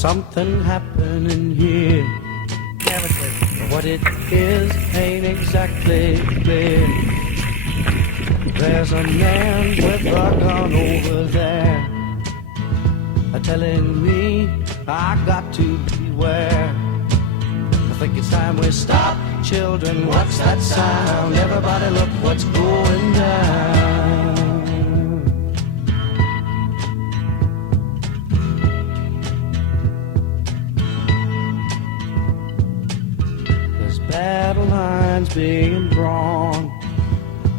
something happening here. What it is ain't exactly clear. There's a man with a gun over there, telling me I got to beware. I think it's time we stop. Children, what's that sound? Everybody look what's going down. There's battle lines being drawn.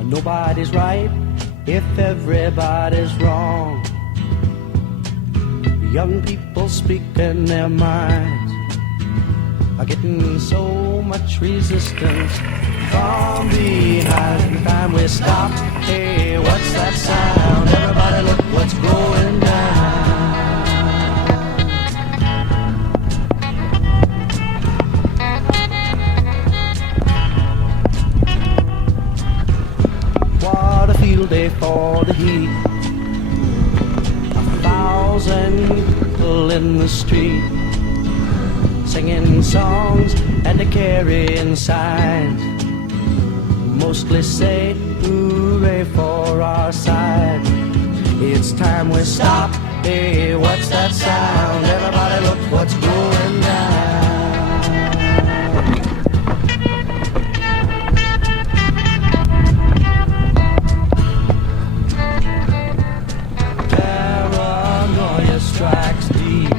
Nobody's right if everybody's wrong. Young people speaking their minds are getting so much resistance from behind. Time we stop. Hey, what's that sound? Everybody look what's going down. What a field day for the heat. 1,000 people in the street, singing songs and carrying signs, mostly say hooray for our side. It's time we stop. Hey, what's that sound? Everybody look what's going down. Strikes deep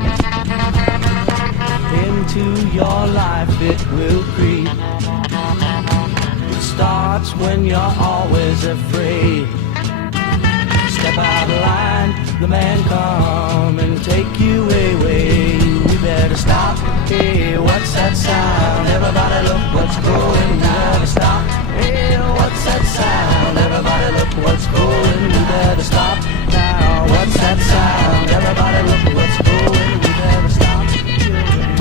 into your life, it will creep. It starts when you're always afraid. Step out of line, the man come and take you away. We better stop. Hey, what's that sound? Everybody look what's going down. We better stop. Hey, what's that sound? Everybody look what's going. We better stop now. What's that sound? Everybody look what's going. We better stop.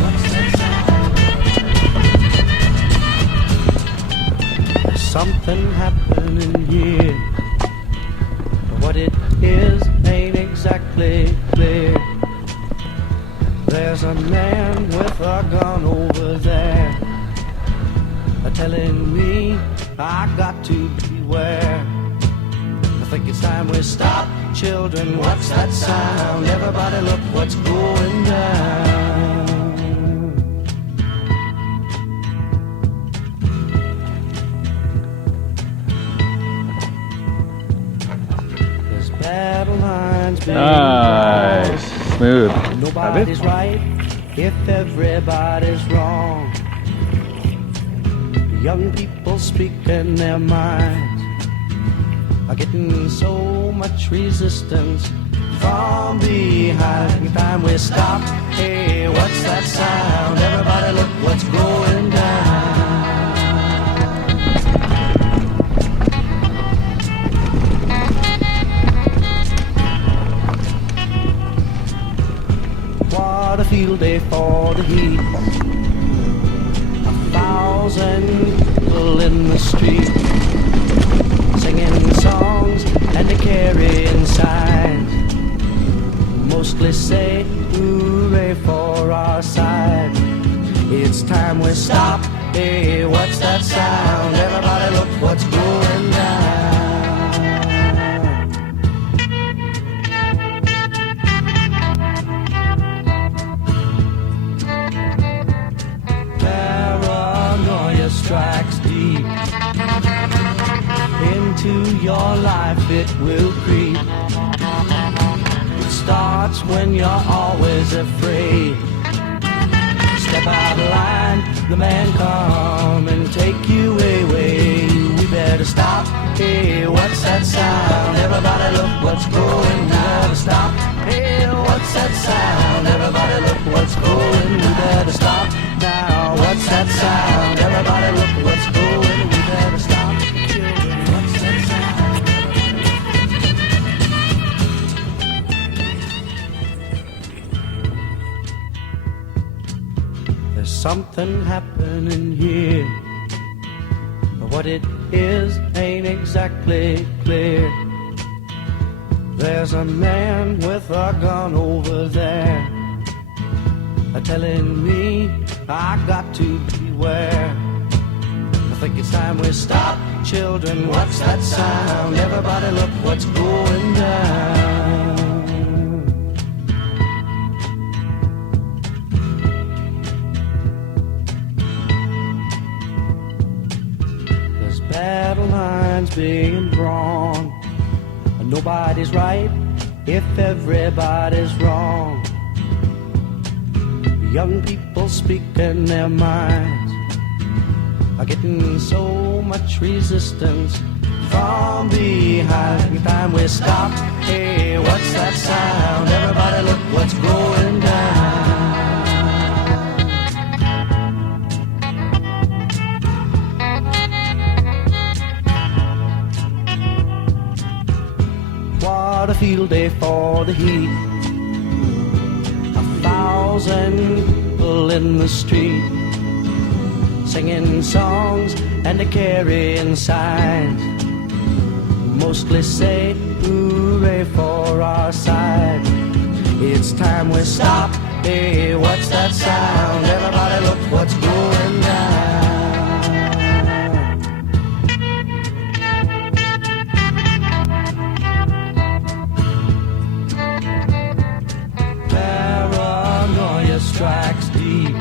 What's that sound? There's something happening here. What it is ain't exactly clear. There's a man with a gun over there, telling me I got to beware. I think it's time we stop. Children, what's that sound? Everybody look what's going down. There's battle lines being nice. Smooth. Nobody's right if everybody's wrong. Young people speaking their minds are getting so much resistance from behind. Time we stop. Hey, what's that sound? Everybody look what's going down. What a field day for the heat. 1,000 people in the street, singing songs and carrying signs, mostly say hooray for our side. It's time we stop. Hey, what's that sound? Everybody look what's going down. Strikes deep into your life, it will creep. It starts when you're always afraid. Step out of line, the man come and take you away. We better stop. Hey, what's that sound? Everybody look what's going. We better stop. Hey, what's that sound? Everybody look what's going. We better stop now. What's that sound? Everybody look what's going. We better stop. What's that sound? There's something happening here. What it is ain't exactly clear. There's a man with a gun over there, are telling me I got to beware. I think it's time we stop. Children, what's that sound? Everybody look what's going down. There's battle lines being drawn. Nobody's right if everybody's wrong. Young people speaking their minds are getting so much resistance from behind. Time we stop. Hey, what's that sound? Everybody look what's going down. What a field day for the heat. 1,000 people in the street, singing songs and a carrying signs. Mostly say hooray for our side. It's time we stop. Hey, what's that sound? Everybody look what's going down. Paranoia strikes deep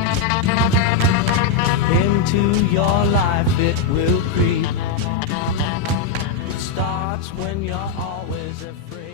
into your life, it will creep. It starts when you're always afraid.